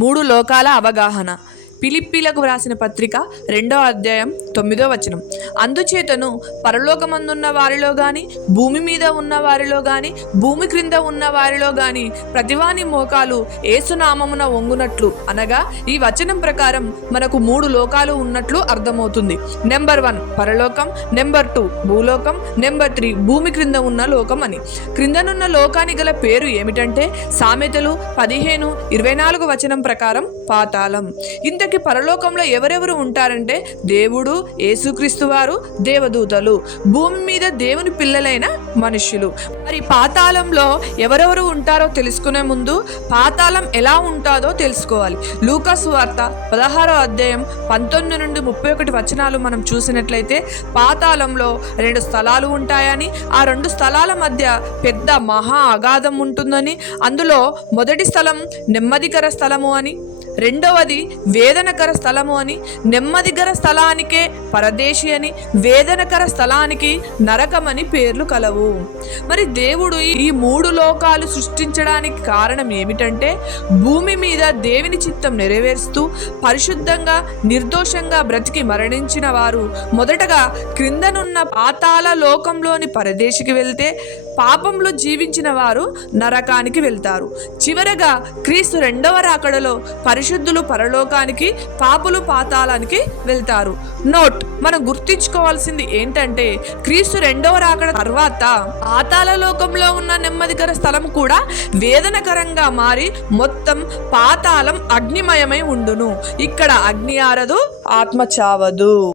మూడు లోకాల అవగాహన. ఫిలిప్పీలకు వ్రాసిన పత్రిక 2వ అధ్యాయం 9వ వచనం. అందుచేతను పరలోకమందున్న వారిలో గాని, భూమి మీద ఉన్న వారిలో గాని, భూమి క్రింద ఉన్న వారిలో గాని ప్రతివాని మోకాలు యేసునామమున వంగునట్లు, అనగా ఈ వచనం ప్రకారం మనకు 3 లోకాలు ఉన్నట్లు అర్థమవుతుంది. నెంబర్ 1 పరలోకం, నెంబర్ 2 భూలోకం, నెంబర్ 3 భూమి క్రింద ఉన్న లోకం అని. క్రిందనున్న లోకానికి గల పేరు ఏమిటంటే సామెతలు 15:24 వచనం ప్రకారం పాతాళం. ఇంతకీ పరలోకంలో ఎవరెవరు ఉంటారంటే దేవుడు, యేసుక్రీస్తు వారు, దేవదూతలు, భూమి మీద దేవుని పిల్లలైన మనుష్యులు. మరి పాతాళంలో ఎవరెవరు ఉంటారో తెలుసుకునే ముందు పాతాళం ఎలా ఉంటుందో తెలుసుకోవాలి. లూకా సువార్త 16వ అధ్యాయం 19 నుండి 31 వచనాలు మనం చూసినట్లయితే పాతాళంలో 2 స్థలాలు ఉంటాయని, ఆ 2 స్థలాల మధ్య పెద్ద మహా అగాధం ఉంటుందని, అందులో మొదటి స్థలం నెమ్మదికర స్థలము అని, రెండవది వేదనకర స్థలము అని, నెమ్మదికర స్థలానికే పరదేశి అని, వేదనకర స్థలానికి నరకమని పేర్లు కలవు. మరి దేవుడు ఈ 3 లోకాలు సృష్టించడానికి కారణం ఏమిటంటే భూమి మీద దేవుని చిత్తం నెరవేరుస్తూ పరిశుద్ధంగా నిర్దోషంగా బ్రతికి మరణించిన వారు మొదటగా క్రిందనున్న పాతాళ లోకంలోని పరదేశికి వెళ్తే, పాపంలో జీవించిన వారు నరకానికి వెళ్తారు. చివరగా క్రీస్తు 2వ రాకడలో పరిశుద్ధులు పరలోకానికి, పాపులు పాతాళానికి వెళ్తారు. నోట్, మనం గుర్తించుకోవాల్సింది ఏంటంటే క్రీస్తు 2వ రాకడ తర్వాత పాతాళ లోకంలో ఉన్న నెమ్మదికర స్థలం కూడా వేదనకరంగా మారి మొత్తం పాతాళం అగ్నిమయమై ఉండును. ఇక్కడ అగ్ని ఆరదు, ఆత్మ చావదు.